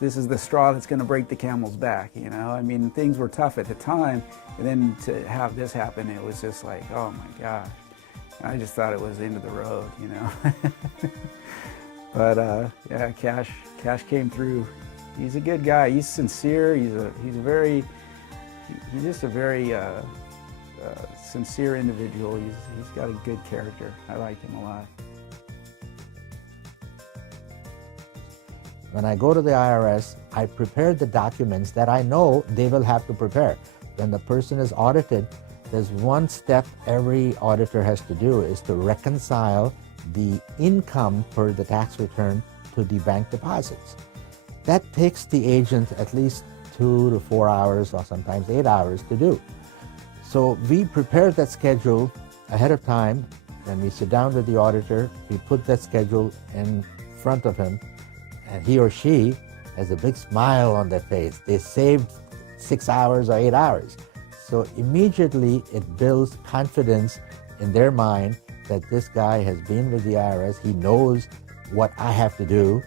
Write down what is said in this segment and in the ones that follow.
this is the straw that's going to break the camel's back, you know? I mean, things were tough at the time, and then to have this happen, it was just like, oh my gosh. I just thought it was the end of the road, you know? But yeah, Cash came through. He's a good guy. He's sincere. He's just a very sincere individual. He's got a good character. I like him a lot. When I go to the IRS, I prepare the documents that I know they will have to prepare. When the person is audited, there's one step every auditor has to do is to reconcile the income per the tax return to the bank deposits. That takes the agent at least 2 to 4 hours or sometimes 8 hours to do. So we prepare that schedule ahead of time. When we sit down with the auditor, we put that schedule in front of him, and he or she has a big smile on their face. They saved 6 hours or 8 hours. So immediately it builds confidence in their mind that this guy has been with the IRS, he knows what I have to do,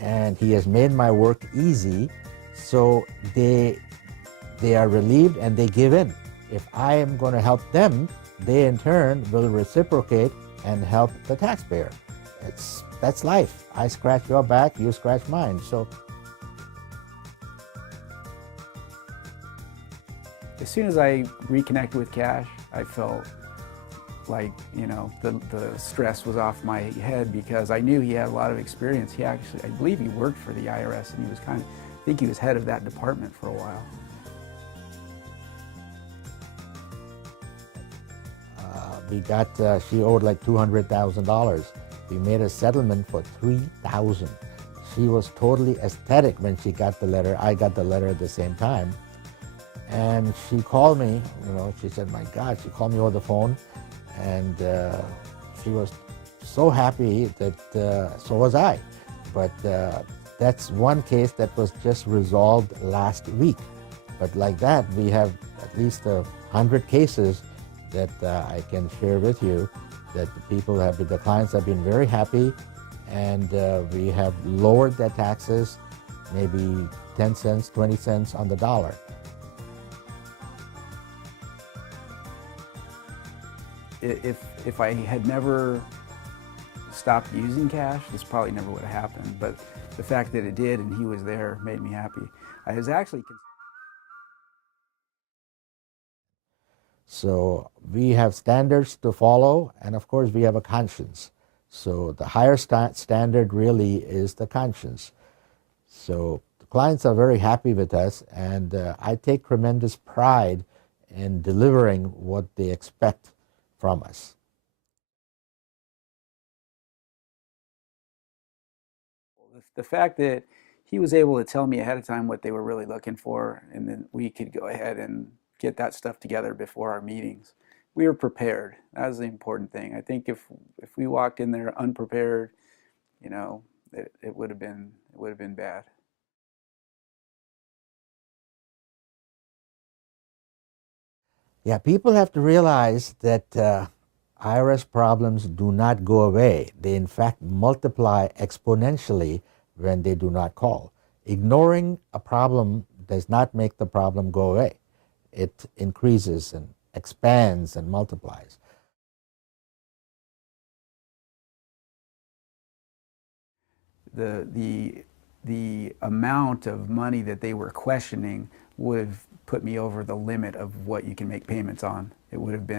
and he has made my work easy. So they are relieved and they give in. If I am going to help them, they in turn will reciprocate and help the taxpayer. That's life. I scratch your back, you scratch mine. So as soon as I reconnected with Cash, I felt like, you know, the stress was off my head because I knew he had a lot of experience. He actually, I believe he worked for the IRS, and he was I think he was head of that department for a while. We got, she owed like $200,000. We made a settlement for $3,000. She was totally ecstatic when she got the letter. I got the letter at the same time. And she called me, you know, she said, my God, she called me over the phone, and she was so happy that so was I. But that's one case that was just resolved last week. But like that, we have at least 100 cases that I can share with you that the clients have been very happy, and we have lowered their taxes maybe 10 cents, 20 cents on the dollar. If I had never stopped using Cash, this probably never would have happened. But the fact that it did and he was there made me happy. I was actually. So we have standards to follow, and of course we have a conscience. So the higher standard really is the conscience. So the clients are very happy with us, and I take tremendous pride in delivering what they expect from us. The fact that he was able to tell me ahead of time what they were really looking for, and then we could go ahead and get that stuff together before our meetings. We were prepared. That was the important thing. I think if we walked in there unprepared, you know, it would have been bad. Yeah, people have to realize that IRS problems do not go away. They in fact multiply exponentially when they do not call. Ignoring a problem does not make the problem go away. It increases and expands and multiplies. The amount of money that they were questioning would have put me over the limit of what you can make payments on. It would have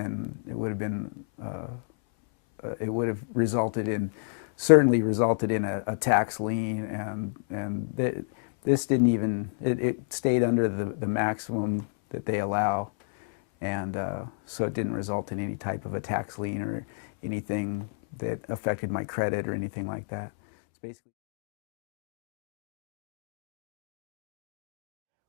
resulted in, certainly resulted in a tax lien, and this didn't even, it stayed under the maximum that they allow, and so it didn't result in any type of a tax lien or anything that affected my credit or anything like that. It's basically.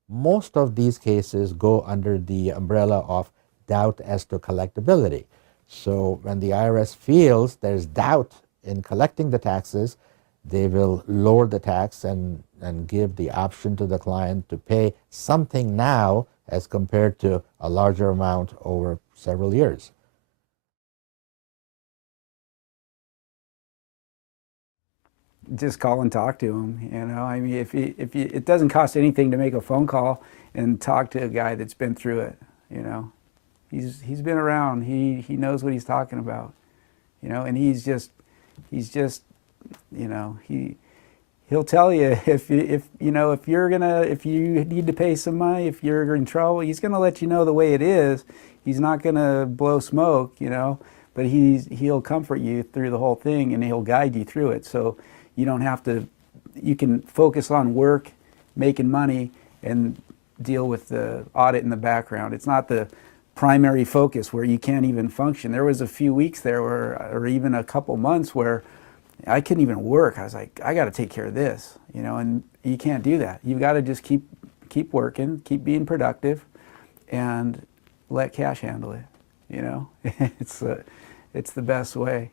Most of these cases go under the umbrella of doubt as to collectability. So when the IRS feels there's doubt in collecting the taxes, they will lower the tax and give the option to the client to pay something now as compared to a larger amount over several years. just call and talk to him. I mean, it doesn't cost anything to make a phone call and talk to a guy that's been through it. He's been around. He knows what he's talking about. And he's just he'll tell you if you need to pay some money, if you're in trouble, he's going to let you know the way it is. He's not going to blow smoke, but he'll comfort you through the whole thing, and he'll guide you through it. So you don't have to. You can focus on work, making money, and deal with the audit in the background. It's not the primary focus where you can't even function. There was a few weeks there or even a couple months where I couldn't even work. I was like, I got to take care of this, and you can't do that. You've got to just keep working, keep being productive, and let Kash handle it. It's the best way.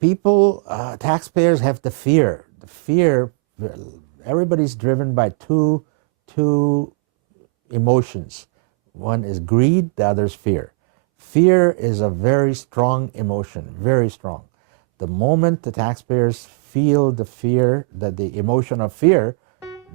People, taxpayers have the fear. Everybody's driven by two emotions. One is greed, the other is fear. Fear is a very strong emotion, very strong. The moment the taxpayers feel the fear, the emotion of fear,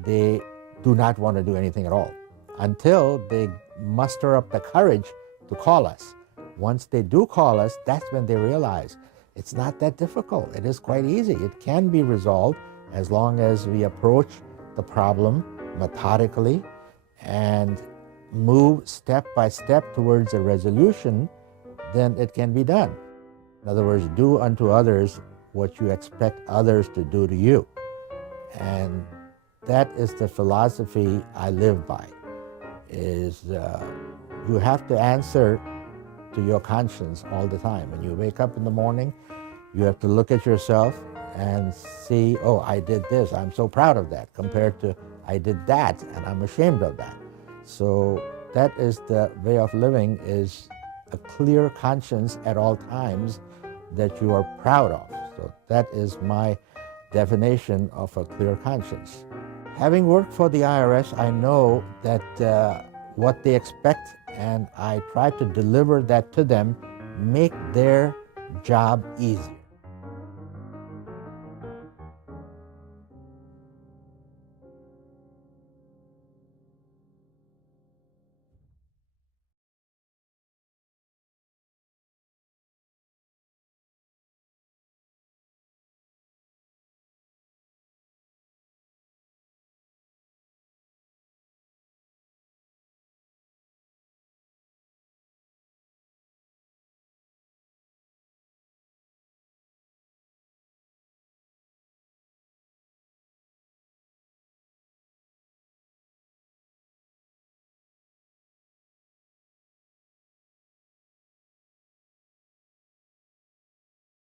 they do not want to do anything at all until they muster up the courage to call us. Once they do call us, that's when they realize it's not that difficult. It is quite easy. It can be resolved as long as we approach the problem methodically and move step by step towards a resolution, then it can be done. In other words, do unto others what you expect others to do to you. And that is the philosophy I live by, is you have to answer to your conscience all the time. When you wake up in the morning, you have to look at yourself and see, oh, I did this, I'm so proud of that, compared to I did that and I'm ashamed of that. So that is the way of living, is a clear conscience at all times that you are proud of. So that is my definition of a clear conscience. Having worked for the IRS, I know that what they expect, and I try to deliver that to them, make their job easier.